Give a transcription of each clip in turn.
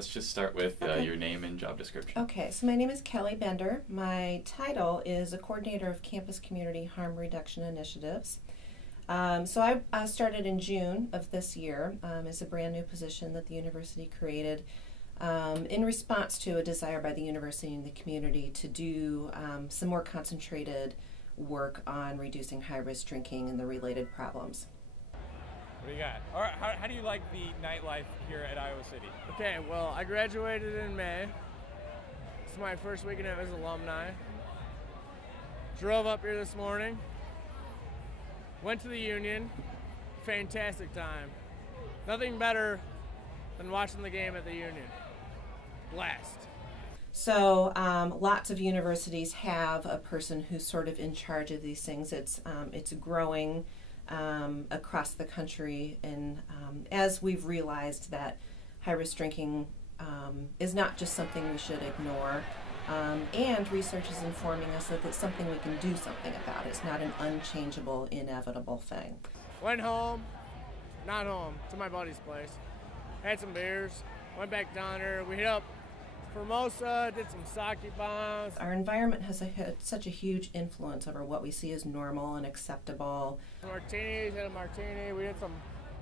let's just start with your name and job description. Okay, so my name is Kelly Bender. My title is a coordinator of campus community harm reduction initiatives. So I started in June of this year as a brand new position that the university created in response to a desire by the university and the community to do some more concentrated work on reducing high-risk drinking and the related problems. What do you got? All right, how do you like the nightlife here at Iowa City? Okay, well, I graduated in May. It's my first weekend as alumni. Drove up here this morning. Went to the Union. Fantastic time. Nothing better than watching the game at the Union. Blast. So lots of universities have a person who's sort of in charge of these things. It's growing across the country, and as we've realized that high-risk drinking is not just something we should ignore, and research is informing us that it's something we can do something about. It's not an unchangeable, inevitable thing. Went home, not home, to my buddy's place. Had some beers, went back down there. We hit up Formosa, did some sake bombs. Our environment has such a huge influence over what we see as normal and acceptable. Martinis, had a martini. We did some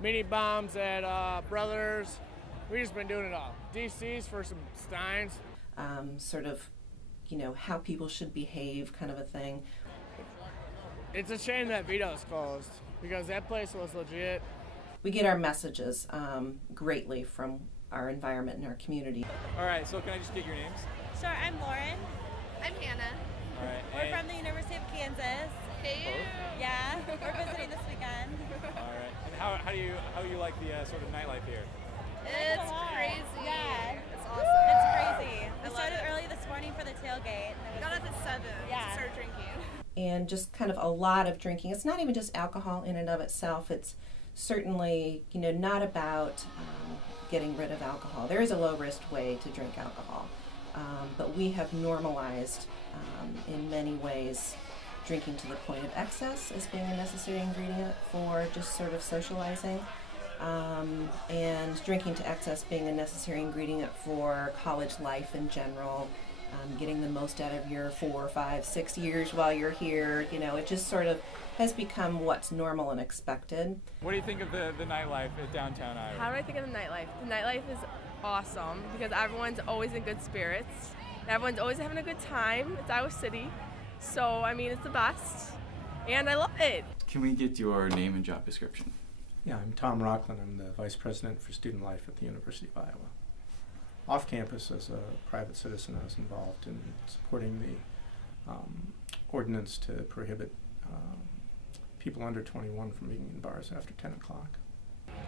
mini bombs at Brothers. We just been doing it all. DC's for some steins. Sort of, how people should behave kind of a thing. It's a shame that Vito's closed because that place was legit. We get our messages greatly from our environment and our community. All right, so can I just get your names? Sure, I'm Lauren. I'm Hannah. All right. We're from the University of Kansas. Hey. Yeah, we're visiting this weekend. All right. And how do you like the sort of nightlife here? It's crazy. Yeah. It's awesome. It's crazy. We I love started it. early this morning for the tailgate. We got up at 7 Yeah. to start drinking. And just kind of a lot of drinking. It's not even just alcohol in and of itself. It's certainly, not about getting rid of alcohol. There is a low-risk way to drink alcohol, but we have normalized in many ways drinking to the point of excess as being a necessary ingredient for just sort of socializing, and drinking to excess being a necessary ingredient for college life in general, getting the most out of your 4, 5, 6 years while you're here. It just sort of has become what's normal and expected. What do you think of the nightlife at downtown Iowa? How do I think of the nightlife? The nightlife is awesome because everyone's always in good spirits. Everyone's always having a good time. It's Iowa City. So, it's the best. And I love it. Can we get your name and job description? Yeah, I'm Tom Rockland. I'm the Vice President for Student Life at the University of Iowa. Off campus, as a private citizen, I was involved in supporting the ordinance to prohibit people under 21 from being in bars after 10 o'clock.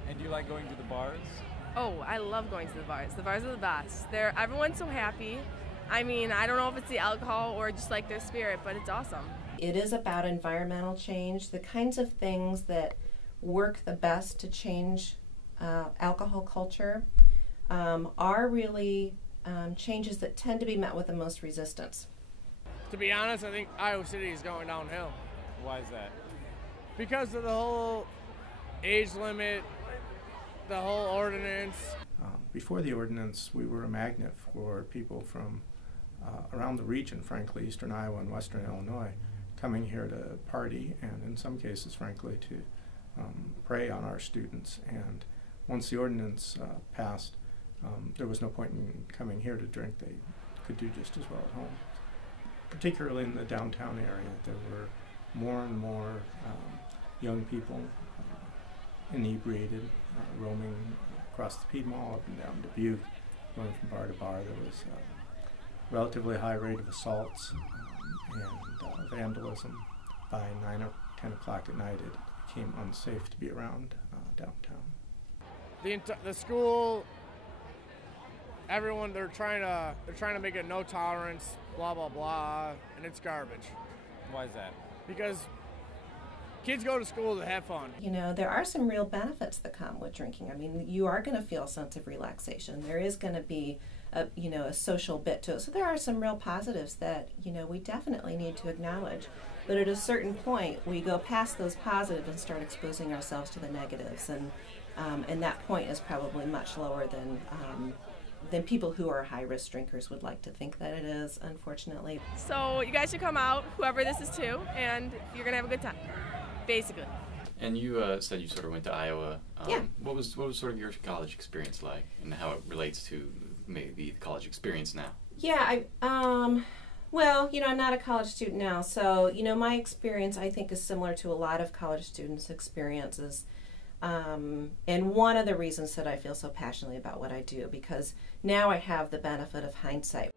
And do you like going to the bars? Oh, I love going to the bars. The bars are the best. Everyone's so happy. I don't know if it's the alcohol or just like their spirit, but it's awesome. It is about environmental change. The kinds of things that work the best to change alcohol culture are really changes that tend to be met with the most resistance. To be honest, I think Iowa City is going downhill. Why is that? Because of the whole age limit, the whole ordinance. Before the ordinance, we were a magnet for people from around the region, frankly, eastern Iowa and western Illinois, coming here to party and in some cases, frankly, to prey on our students. And once the ordinance passed, there was no point in coming here to drink. They could do just as well at home. Particularly in the downtown area, there were more and more young people inebriated, roaming across the Piedmont, up and down Dubuque, going from bar to bar. There was a relatively high rate of assaults and vandalism. By 9 or 10 o'clock at night, it became unsafe to be around downtown. The school, everyone, they're trying to make it no tolerance, blah blah blah, and it's garbage. Why is that? Because kids go to school to have fun. There are some real benefits that come with drinking. You are going to feel a sense of relaxation. There is going to be a social bit to it. So there are some real positives that, we definitely need to acknowledge. But at a certain point, we go past those positives and start exposing ourselves to the negatives. And that point is probably much lower than than people who are high-risk drinkers would like to think that it is, unfortunately. So you guys should come out, whoever this is to, and you're going to have a good time, basically. And you said you sort of went to Iowa. Yeah. What was sort of your college experience like, and how it relates to maybe the college experience now? Yeah, well, I'm not a college student now, so, my experience, I think, is similar to a lot of college students' experiences. And one of the reasons that I feel so passionately about what I do, because now I have the benefit of hindsight,